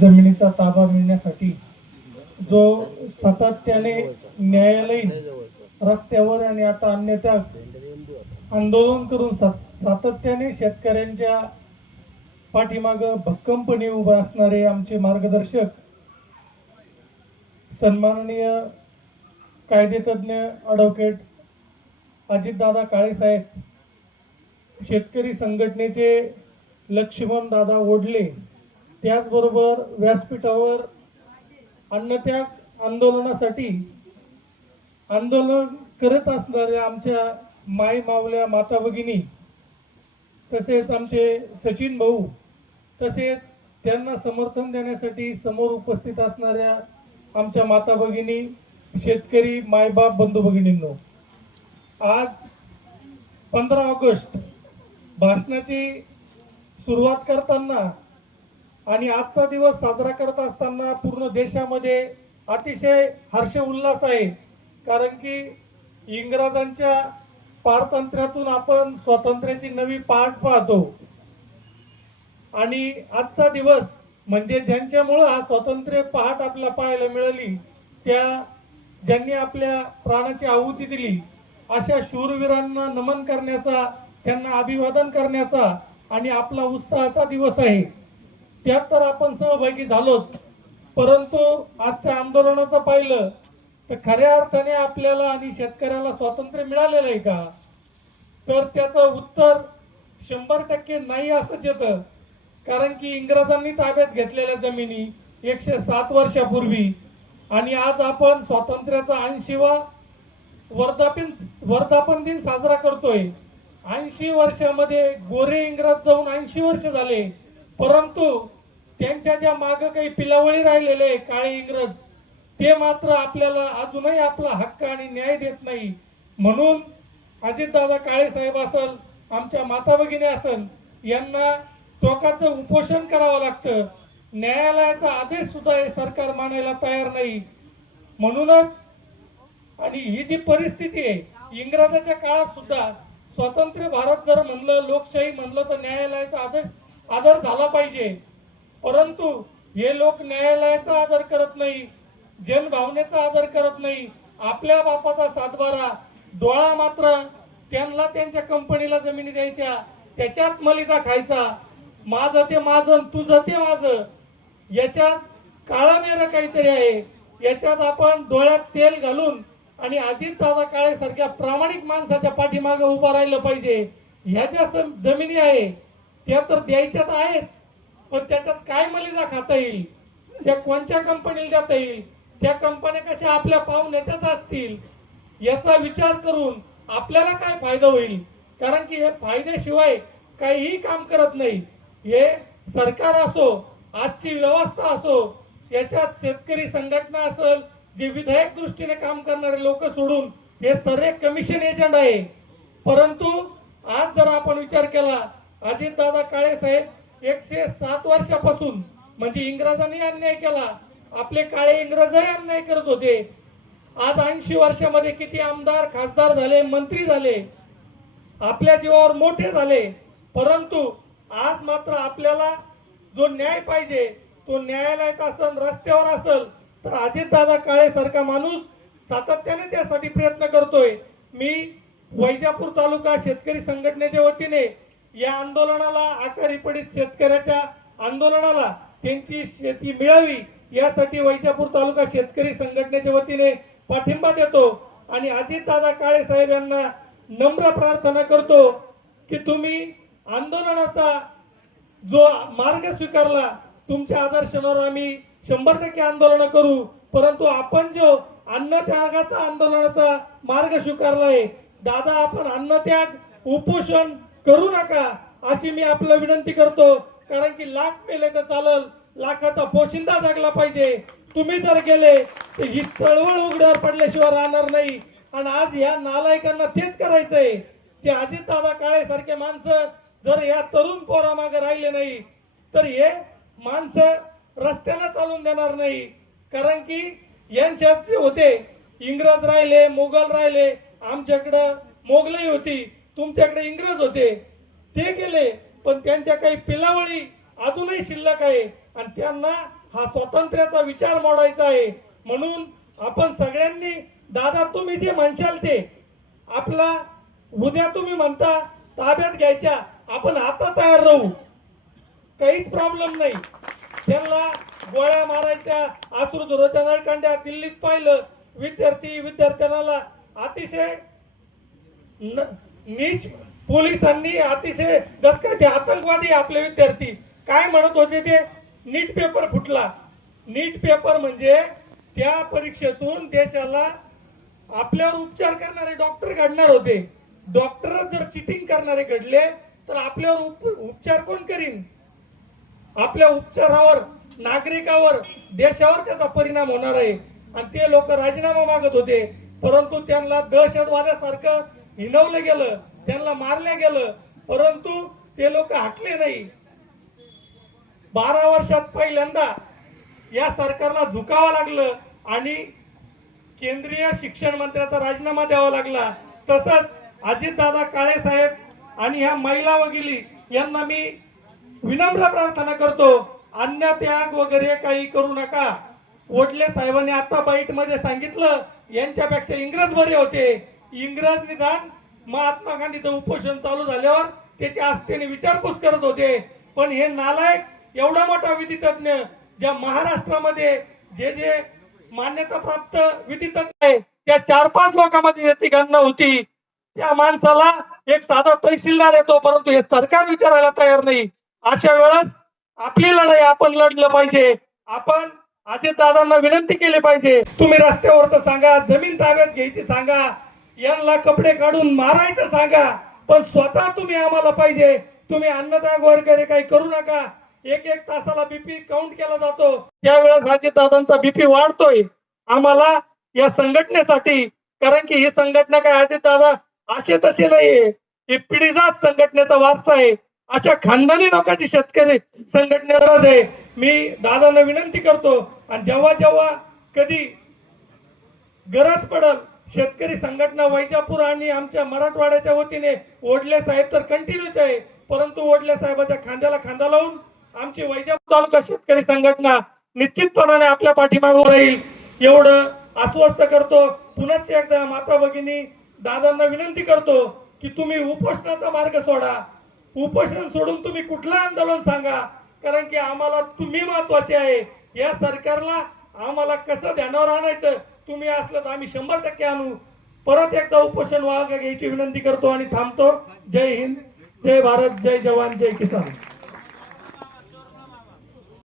जमिनीचा ताबा मिळण्यासाठी जो सातत्याने न्यायालयीन रस्त्यावर आणि आता अन्यथा आंदोलन करून सातत्याने शेतकऱ्यांच्या पाठीमाग भक्कमपणे उभे असणारे आमचे मार्गदर्शक सन्माननीय कायदेतज्ञ ॲडव्होकेट अजितदादा काळे साहेब, शेतकरी संघटनेचे लक्ष्मण दादा ओढले, त्याचबरोबर व्यासपीठावर अन्नत्याग आंदोलनासाठी आंदोलन करत असणाऱ्या आमच्या माय मावल्या माता भगिनी, तसेच आमचे सचिन भाऊ, तसेच त्यांना समर्थन देण्यासाठी समोर उपस्थित असणाऱ्या आमच्या माता भगिनी, शेतकरी मायबाप बंधू भगिनींनो, आज 15 ऑगस्ट भाषणाची सुरुवात करताना आणि आजचा दिवस साजरा करत असताना पूर्ण देशामध्ये अतिशय हर्ष उल्हास आहे. कारण की इंग्रजांच्या पारतंत्र्यातून आपण स्वातंत्र्याची नवी पाठ पाहतो आणि आजचा दिवस म्हणजे ज्यांच्यामुळे हा स्वातंत्र्य पहाट आपल्याला पाहायला मिळाली, त्या ज्यांनी आपल्या प्राणाची आहुती दिली, अशा शूरवीरांना नमन करण्याचा, त्यांना अभिवादन करण्याचा आणि आपला उत्साहाचा दिवस आहे. त्यात तर आपण सहभागी झालोच, परंतु आजच्या आंदोलनाचं पाहिलं तर खऱ्या अर्थाने आपल्याला आणि शेतकऱ्याला स्वातंत्र्य मिळालेलं आहे का? तर त्याचं उत्तर 100% नाही असंच येतं. कारण की इंग्रजांनी ताब्यात घेतलेल्या जमिनी 107 वर्षापूर्वी आणि आज आपण स्वातंत्र्याचा 80वा वर्धापन दिन साजरा करतोय. 80 वर्षामध्ये गोरे इंग्रज जाऊन 80 वर्ष झाले, परंतु त्यांच्या ज्या मागे काही पिलावळी राहिलेले काळे इंग्रज, ते मात्र आपल्याला अजूनही आपला हक्क आणि न्याय देत नाही. म्हणून अजितदादा काळे साहेब असल, आमच्या माता भगिनी असल, यांना टोकाचं उपोषण करावं लागतं. न्यायालयाचा आदेश सुद्धा हे सरकार मानायला तयार नाही. म्हणूनच आणि ही जी परिस्थिती आहे, इंग्रजाच्या काळात सुद्धा स्वतंत्र भारत जर म्हणलं, लोकशाही म्हणलं, तर न्यायालयाचा आदर झाला पाहिजे. परंतु हे लोक न्यायालयाचा आदर करत नाही, जनभावनेचा आदर करत नाही. आपल्या बापाचा सातबारा डोळा मात्र त्यांना त्यांच्या कंपनीला जमिनी द्यायच्या, त्याच्यात मलिदा खायचा, माझं ते माझं, तुझं ते माझं. याच्यात काळामेर काहीतरी आहे. याच्यात आपण डोळ्यात तेल घालून आणि अजितदादा काळे सारख्या प्रामाणिक माणसाच्या पाठीमागे उभा राहिलं पाहिजे. ह्या ज्या जमिनी आहे त्या तर द्यायच्याच आहेच, पण त्याच्यात काय मलिदा खाता येईल, त्या कोणत्या कंपनीला देता येईल, त्या कंपन्या कशा आपल्या पाहुण्याच्याच असतील, याचा विचार करून आपल्याला काय फायदा होईल. कारण की हे फायद्याशिवाय काहीही काम करत नाही. हे सरकार असो, आजची व्यवस्था असो, याच्यात शेतकरी संघटना असेल, जे विधायक दृष्टीने काम करणारे लोक सोडून हे सर्व कमिशन एजंट आहे. परंतु आज जर आपण विचार केला, अजितदादा काळे साहेब 107 वर्षापासून म्हणजे इंग्रजांनी अन्याय केला, आपले काळे इंग्रजही अन्याय करत होते. आज 80 वर्षामध्ये किती आमदार, खासदार झाले, मंत्री झाले, आपल्या जीवावर मोठे झाले. परंतु आज मात्र आपल्याला जो न्याय पाहिजे तो न्यायालयात असेल, रस्त्यावर असेल, तर अजितदादा काळे सारखा माणूस सातत्याने त्यासाठी प्रयत्न करतोय. मी वैजापूर तालुका शेतकरी संघटनेच्या वतीने या आंदोलनाला, आकारी पडीत शेतकऱ्याच्या आंदोलनाला त्यांची शेती मिळावी यासाठी वैजापूर तालुका शेतकरी संघटनेच्या वतीने पाठिंबा देतो आणि अजितदादा काळे साहेब यांना नम्र प्रार्थना करतो की तुम्ही आंदोलनाचा जो मार्ग स्वीकारला, तुमच्या आदर्शावर आम्ही 100% आंदोलन करू. परंतु आपण जो अन्नत्यागाचा आंदोलनाचा मार्ग स्वीकारलाय, दादा, आपण अन्नत्याग उपोषण करू नका अशी मी आपल्याला विनंती करतो. कारण की लाख मेले तर चालल, लाखाचा पोशिंदा जगला पाहिजे. तुम्ही जर गेले तर ही चळवळ उघड्यावर पडल्याशिवाय राहणार नाही. आणि आज या नालायकांना तेच करायचंय की अजितदादा काळे सारखे माणसं जर या तरुण पोरामागे राहिले नाही तर हे माणसं रस्त्याने चालून देणार नाही. कारण की यांच्यात जे होते, इंग्रज राहिले, मोगल राहिले, आमच्याकडं मोगलही होती, तुमच्याकडे इंग्रज होते, ते गेले, पण त्यांच्या काही पिलावळी अजूनही शिल्लक आहे. आणि त्यांना हा स्वातंत्र्याचा विचार मोडायचा आहे. म्हणून आपण सगळ्यांनी दादा तुम्ही जे म्हणशाल ते आपला उद्या तुम्ही म्हणता ताब्यात घ्यायच्या, आपण आता तयार राहू, काहीच प्रॉब्लेम नाही. त्यांना गोळ्या मारायच्या, अश्रुधुराच्या नळकांड्या दिल्लीत पाहिलं, विद्यार्थ्यांना अतिशय नीच पोलिसांनी अतिशय दसकाचे आतंकवादी आपले विद्यार्थी काय म्हणत होते ते नीट पेपर फुटला. नीट पेपर म्हणजे त्या परीक्षेतून देशाला आपल्यावर उपचार करणारे डॉक्टर घडणार होते. डॉक्टर जर चिटिंग करणारे घडले तर आपल्यावर उपचार कोण करीन? आपल्या उपचारावर नागरिकावर देशावर त्याचा परिणाम होणार आहे. आणि ते लोक राजीनामा मागत होते, परंतु त्यांना दहशतवाद्यासारखं हिणवलं गेलं, त्यांना मारलं गेलं, परंतु ते लोक हटले नाही. 12 वर्षात पहिल्यांदा या सरकारला झुकावं लागलं आणि केंद्रीय शिक्षण मंत्र्याचा राजीनामा द्यावा लागला. तसंच अजितदादा काळे साहेब आणि ह्या महिला वगिली यांना मी विनम्र प्रार्थना करतो, अन्नत्याग वगैरे काही करू नका. वडले साहेबांनी आता बाईट मध्ये सांगितलं यांच्यापेक्षा इंग्रज बरे होते. इंग्रज निदान महात्मा गांधीचं उपोषण चालू झाल्यावर त्याच्या आस्थेने विचारपूस करत होते, पण हे नालायक एवढा मोठा विधितज्ञ ज्या महाराष्ट्रामध्ये जे मान्यता प्राप्त विधितज्ञ आहे त्या 4-5 लोकांमध्ये याची गणना होती. त्या माणसाला एक साधा तहसीलदार येतो, परंतु हे सरकार विचारायला तयार नाही. अशा वेळेस आपली लढाई आपण लढलं पाहिजे. आपण अजितदादांना विनंती केली पाहिजे, तुम्ही रस्त्यावर तर सांगा, जमीन ताब्यात घ्यायची सांगा, यांना कपडे काढून मारायचं सांगा, पण स्वतः तुम्ही आम्हाला पाहिजे. तुम्ही अन्नदाग वगैरे काही करू नका. 1-1 तासाला बीपी काउंट केला जातो, त्यावेळेस अजितदादांचा बीपी वाढतोय. आम्हाला या संघटनेसाठी, कारण की ही संघटना काय अजितदादा असे तसे नाहीये, ही पिढीजात संघटनेचा वारसा आहे. अशा खानदानी लोकांची शेतकरी संघटना गरज आहे. मी दादांना विनंती करतो, आणि जेव्हा जेव्हा कधी गरज पडल शेतकरी संघटना वैजापूर आणि आमच्या मराठवाड्याच्या वतीने ओढले साहेब तर कंटिन्यूच आहे, परंतु ओढले साहेबाच्या खांद्याला खांदा लावून आमची वैजापूर तालुका शेतकरी संघटना निश्चितपणाने आपल्या पाठीमागे राहील एवढं आश्वस्त करतो. पुन्हा एकदा माता भगिनी दादांना विनंती करतो की तुम्ही उपोषणाचा मार्ग सोडा. उपोषण सोडून तुम्ही कुठलं आंदोलन सांगा, कारण की आम्हाला तुम्ही महत्वाचे आहे. या सरकारला आम्हाला कसं ध्यानावर आणायचं तुम्ही असलं तर आम्ही 100% आणू. परत एकदा उपोषण मार्ग घ्यायची विनंती करतो आणि थांबतो. जय हिंद, जय भारत, जय जवान, जय किसान.